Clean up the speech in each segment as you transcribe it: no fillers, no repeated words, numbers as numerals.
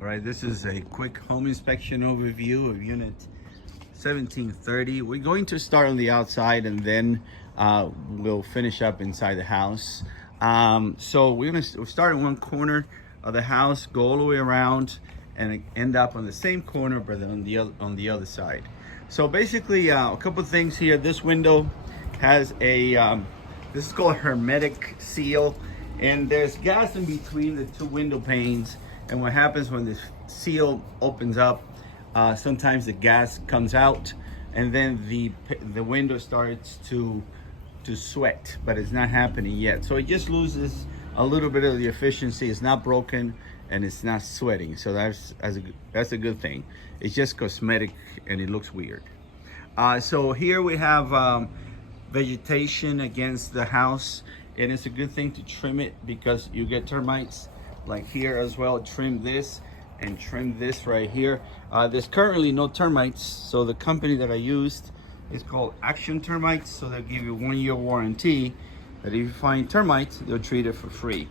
All right, this is a quick home inspection overview of unit 1730. We're going to start on the outside and then we'll finish up inside the house. So we're going to start in one corner of the house, go all the way around, and end up on the same corner, but then on the other side. So basically, a couple of things here. This window has a this is called a hermetic seal, and there's gas in between the two window panes. And what happens when the seal opens up, sometimes the gas comes out, and then the window starts to sweat, but it's not happening yet. So it just loses a little bit of the efficiency. It's not broken and it's not sweating. So that's a good thing. It's just cosmetic and it looks weird. So here we have vegetation against the house, and it's a good thing to trim it because you get termites. Like here as well, trim this and trim this right here. There's currently no termites, so the company that I used is called Action Termites. So they'll give you 1 year warranty that if you find termites, they'll treat it for free.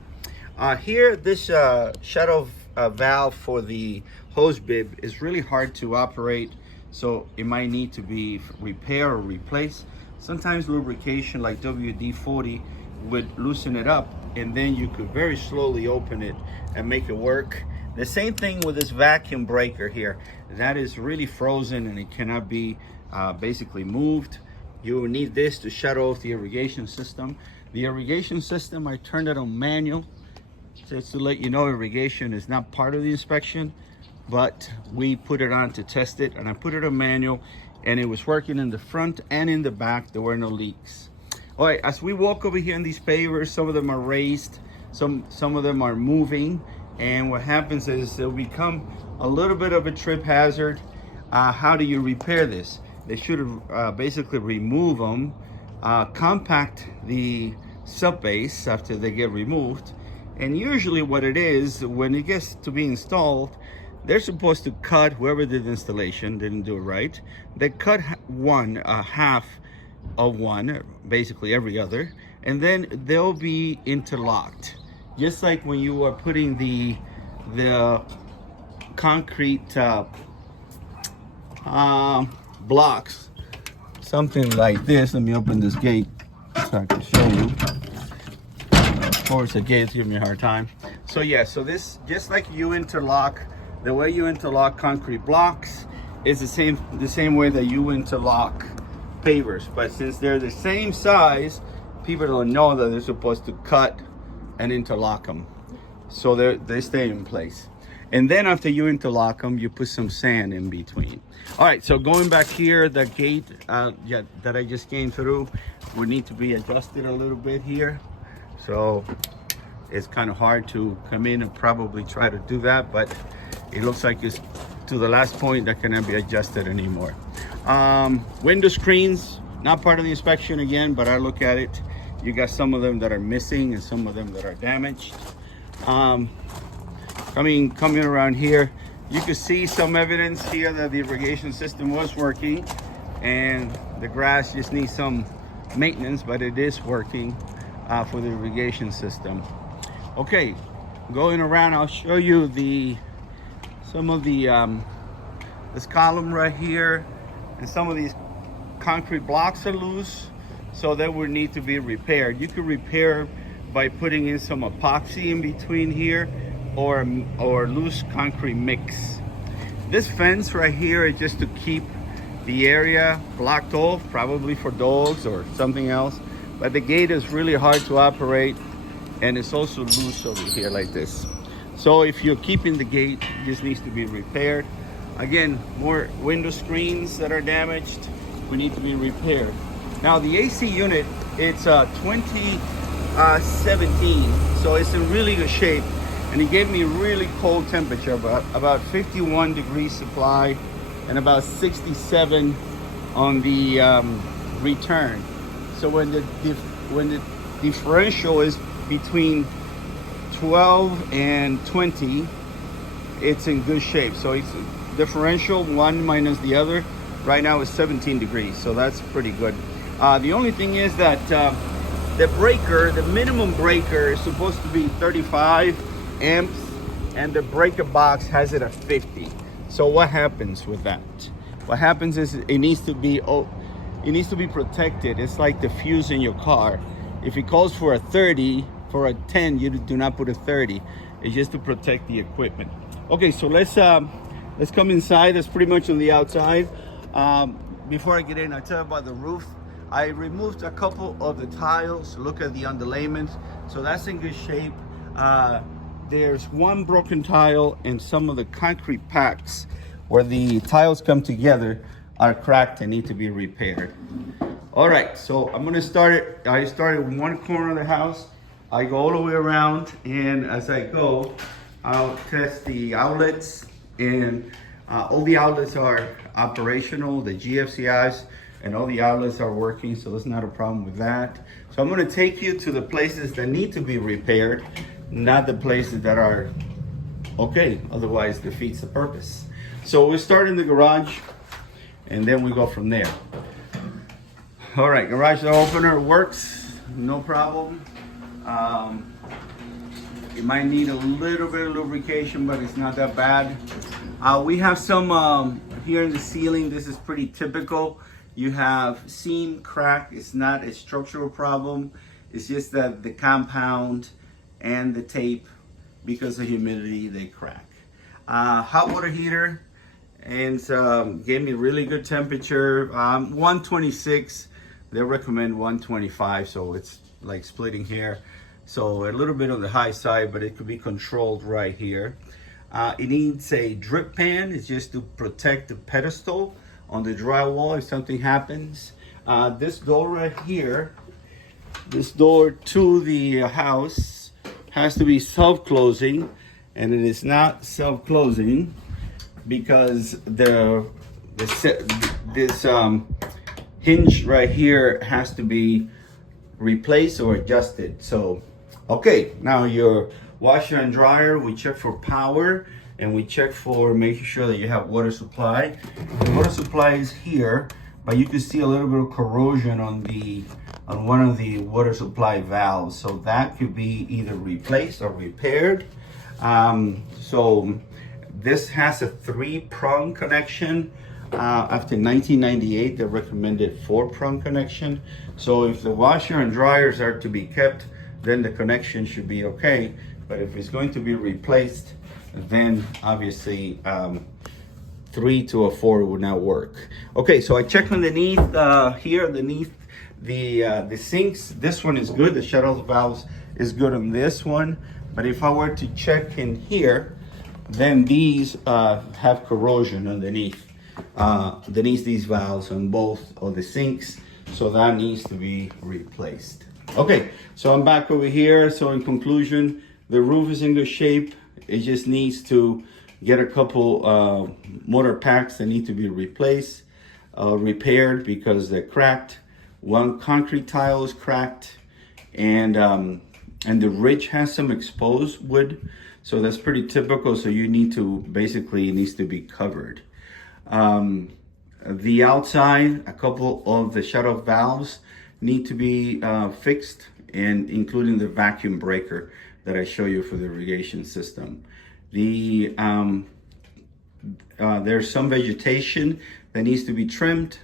Here, this shut-off valve for the hose bib is really hard to operate, so it might need to be repaired or replaced. Sometimes lubrication like WD-40 would loosen it up, and then you could very slowly open it and make it work. The same thing with this vacuum breaker here. That is really frozen and it cannot be basically moved. You will need this to shut off the irrigation system. The irrigation system, I turned it on manual just to let you know irrigation is not part of the inspection, but we put it on to test it, and I put it on manual and it was working in the front and in the back. There were no leaks. All right, as we walk over here in these pavers, some of them are raised, some of them are moving, and what happens is they'll become a little bit of a trip hazard. How do you repair this? They should basically remove them, compact the sub base after they get removed, and usually what it is, when it gets to be installed, they're supposed to cut, whoever did the installation didn't do it right, they cut half of one, basically every other, and then they'll be interlocked, just like when you are putting the concrete blocks, something like this. Let me open this gate so I can show you. Of course, the gate's giving me a hard time. So yeah, so this, just like you interlock, the way you interlock concrete blocks is the same way that you interlock pavers, but since they're the same size, people don't know that they're supposed to cut and interlock them, so they stay in place. And then after you interlock them, you put some sand in between. All right, so going back here, the gate that I just came through would need to be adjusted a little bit here. So it's kind of hard to come in and probably try to do that, but it looks like it's to the last point that cannot be adjusted anymore. Window screens, not part of the inspection again, but I look at it. You got some of them that are missing and some of them that are damaged. Coming around here, you can see some evidence here that the irrigation system was working, and the grass just needs some maintenance, but it is working for the irrigation system. Okay, going around, I'll show you some of the this column right here, and some of these concrete blocks are loose, so they would need to be repaired. You could repair by putting in some epoxy in between here, or loose concrete mix. This fence right here is just to keep the area blocked off, probably for dogs or something else, but the gate is really hard to operate, and it's also loose over here like this. So if you're keeping the gate, this needs to be repaired. Again, more window screens that are damaged, we need to be repaired. Now the AC unit, it's 2017, so it's in really good shape, and it gave me really cold temperature, about 51 degrees supply and about 67 on the return. So when the differential is between 12 and 20, it's in good shape. So it's differential, one minus the other, right now is 17 degrees, so that's pretty good. The only thing is that the breaker, the minimum breaker, is supposed to be 35 amps, and the breaker box has it at 50. So what happens with that? What happens is it needs to be protected. It's like the fuse in your car. If it calls for a 30, for a 10, you do not put a 30. It's just to protect the equipment. Okay, so let's come inside. That's pretty much on the outside. Before I get in, I tell you about the roof. I removed a couple of the tiles. Look at the underlayment. So that's in good shape. There's one broken tile, and some of the concrete packs where the tiles come together are cracked and need to be repaired. All right, so I'm gonna start it. I started in one corner of the house. I go all the way around, and as I go, I'll test the outlets, and all the outlets are operational, the GFCIs, and all the outlets are working, so there's not a problem with that. So I'm gonna take you to the places that need to be repaired, not the places that are okay, otherwise defeats the purpose. So we start in the garage, and then we go from there. All right, garage door opener works, no problem. It might need a little bit of lubrication, but it's not that bad. We have some here in the ceiling. This is pretty typical. You have seam crack. It's not a structural problem. It's just that the compound and the tape, because of humidity, they crack. Hot water heater, and gave me really good temperature. 126. They recommend 125, so it's like splitting hair. So a little bit on the high side, but it could be controlled right here. It needs a drip pan. It's just to protect the pedestal on the drywall if something happens. This door right here, this door to the house has to be self-closing, and it is not self-closing because this hinge right here has to be replaced or adjusted. So, okay, now your washer and dryer, we check for power, and we check for making sure that you have water supply. The water supply is here, but you can see a little bit of corrosion on one of the water supply valves. So that could be either replaced or repaired. So this has a 3-prong connection. After 1998, they recommended 4-prong connection. So if the washer and dryers are to be kept, then the connection should be okay. But if it's going to be replaced, then obviously 3 to a 4 would not work. Okay, so I checked underneath here, underneath the sinks. This one is good. The shut-off valves is good on this one. But if I were to check in here, then these have corrosion underneath these valves on both of the sinks. So that needs to be replaced. Okay, so I'm back over here. So in conclusion, the roof is in good shape. It just needs to get a couple motor packs that need to be replaced, repaired because they're cracked. One concrete tile is cracked, and the ridge has some exposed wood. So that's pretty typical. So you need to, basically, it needs to be covered. The outside, a couple of the shut-off valves need to be fixed, and including the vacuum breaker that I show you for the irrigation system. There's some vegetation that needs to be trimmed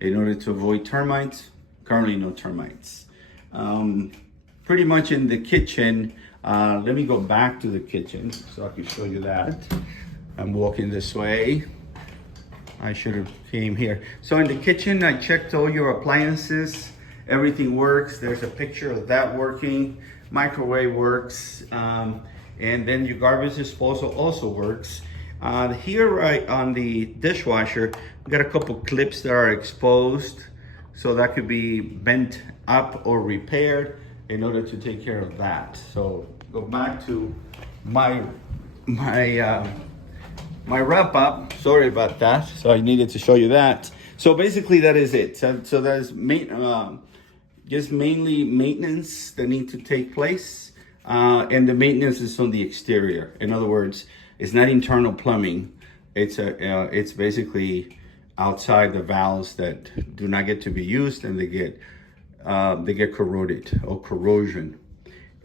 in order to avoid termites. Currently no termites. Pretty much in the kitchen, let me go back to the kitchen so I can show you that. I'm walking this way. I should have came here. So in the kitchen, I checked all your appliances. Everything works. There's a picture of that working. Microwave works. And then your garbage disposal also works. Here right on the dishwasher, we got a couple clips that are exposed. So that could be bent up or repaired in order to take care of that. So go back to my wrap up. Sorry about that. So I needed to show you that. So basically that is it. So there's just mainly maintenance that need to take place. And the maintenance is on the exterior. In other words, it's not internal plumbing. It's basically outside the valves that do not get to be used, and they get corroded or corrosion.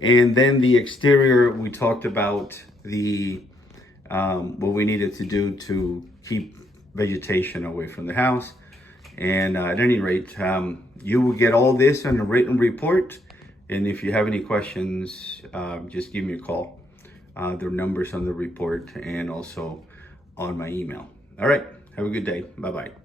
And then the exterior, we talked about the what we needed to do to keep vegetation away from the house. And at any rate, you will get all this on a written report. And if you have any questions, just give me a call. There are numbers on the report and also on my email. All right, have a good day. Bye-bye.